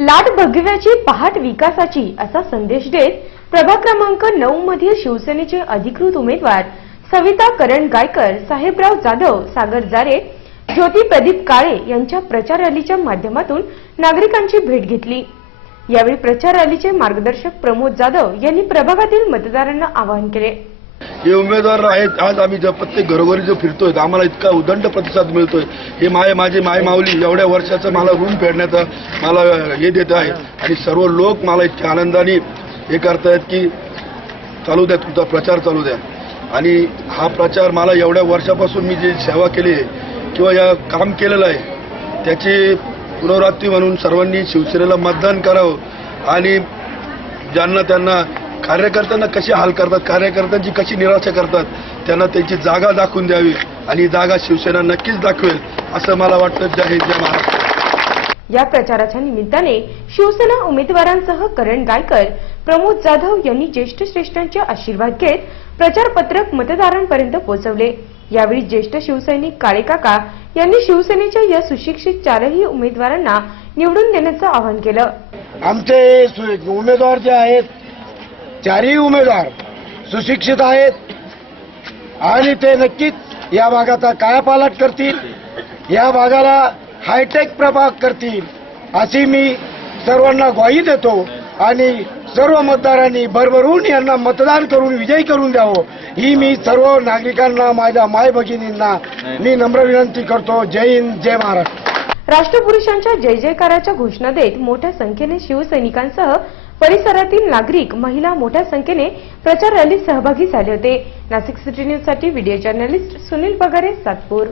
लाट भगव्याची पहाट विकासाची असा संदेश देत प्रभाग क्रमांक 9 मधील शिवसेनेचे अधिकृत उमेदवार सविता करण गायकर, साहेबराव जाधव, सागर जारे, ज्योती प्रदीप काळे यांच्या प्रचार रॅलीच्या माध्यमातून नागरिकांची भेट घेतली। यावेळी प्रचार रॅलीचे मार्गदर्शक प्रमोद जाधव यांनी प्रभागातील मतदारांना आवाहन केले। हे उमेदवार आहेत, आज आम्ही प्रत्येक घरोघरी जो फिरतोय आम्हाला इतका उदंड प्रतिसाद मिळतोय। हे माझी माय माऊली एवढ्या वर्षाचं मला ऋण फेडण्याचं मला हे देत आहे आणि सर्व लोक मला इतक्या आनंदाने हे करतायत की चालू द्या, तुमचा प्रचार चालू द्या। आणि हा प्रचार मला एवढ्या वर्षापासून मी जी सेवा केली आहे किंवा या काम केलेलं आहे त्याची पुनरावृत्ती म्हणून सर्वांनी शिवसेनेला मतदान करावं आणि ज्यांना त्यांना कार्यकर्त्यांना कशी हाल करतात, कार्यकर्त्यांची कशी निराशा करतात, त्यांना त्यांची जागा दाखवून द्यावी आणि जागा शिवसेना नक्कीच दाखवेल असं मला वाटतं। जय हिंद, जय महाराष्ट्र। या प्रचाराच्या निमित्ताने शिवसेना उमेदवारांसह करण गायकर, प्रमोद जाधव यांनी ज्येष्ठ श्रेष्ठांचे आशीर्वाद घेत प्रचार पत्रक मतदारांपर्यंत पोहोचवले। यावेळी ज्येष्ठ शिवसैनिक काळे काका यांनी शिवसेनेच्या या सुशिक्षित चारही उमेदवारांना निवडून देण्याचं आवाहन केलं। आमचे उमेदवार जे आहेत चारही उमेदवार सुशिक्षित आहेत आणि ते नक्कीच या भागाचा कायापालट करतील, या भागाला हायटेक प्रभाग करतील अशी मी सर्वांना ग्वाही देतो आणि सर्व मतदारांनी भरभरून यांना मतदान करून विजयी करून द्यावं ही मी सर्व नागरिकांना, माझ्या माय भगिनींना मी नम्र विनंती करतो। जय हिंद, जय महाराष्ट्र। राष्ट्रपुरुषांच्या जय जयकाराच्या घोषणा देत मोठ्या संख्येने शिवसैनिकांसह परिसरातील नागरिक, महिला मोठ्या संख्येने प्रचार रॅलीत सहभागी झाले होते। नाशिक सिटी न्यूज साठी व्हिडिओ जर्नलिस्ट सुनील पगारे, सातपूर।